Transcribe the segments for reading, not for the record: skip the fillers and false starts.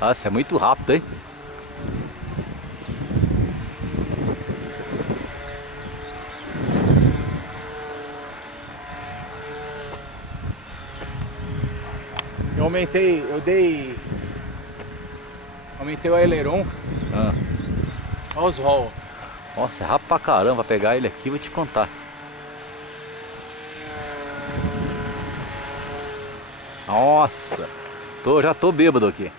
Nossa, é muito rápido, hein? Aumentei o aileron. Ah. Olha os roll. Nossa, é rápido pra caramba. Vou pegar ele aqui e vou te contar. Nossa, já tô bêbado aqui.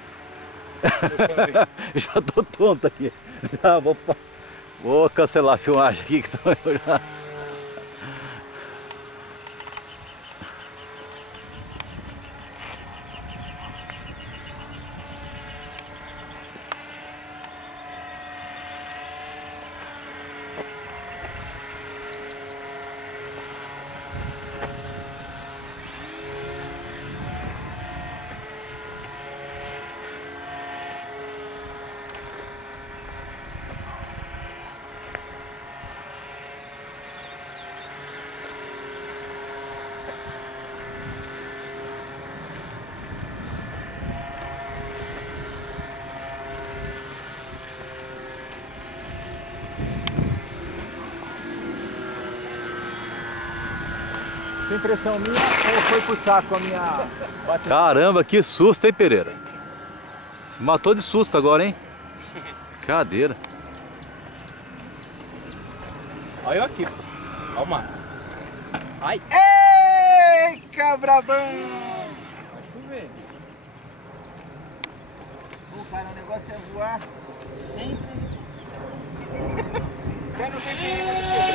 Já tô tonto aqui. Já vou cancelar a filmagem aqui que eu já... Foi impressão minha ou foi pro saco a minha bateria? Caramba, que susto, hein, Pereira? Se matou de susto agora, hein? Cadeira. Olha eu aqui. Olha o mato. Ai! Ei, cabrabão! Deixa eu ver. Pô, cara, o negócio é voar sempre. Quer não ter perigo de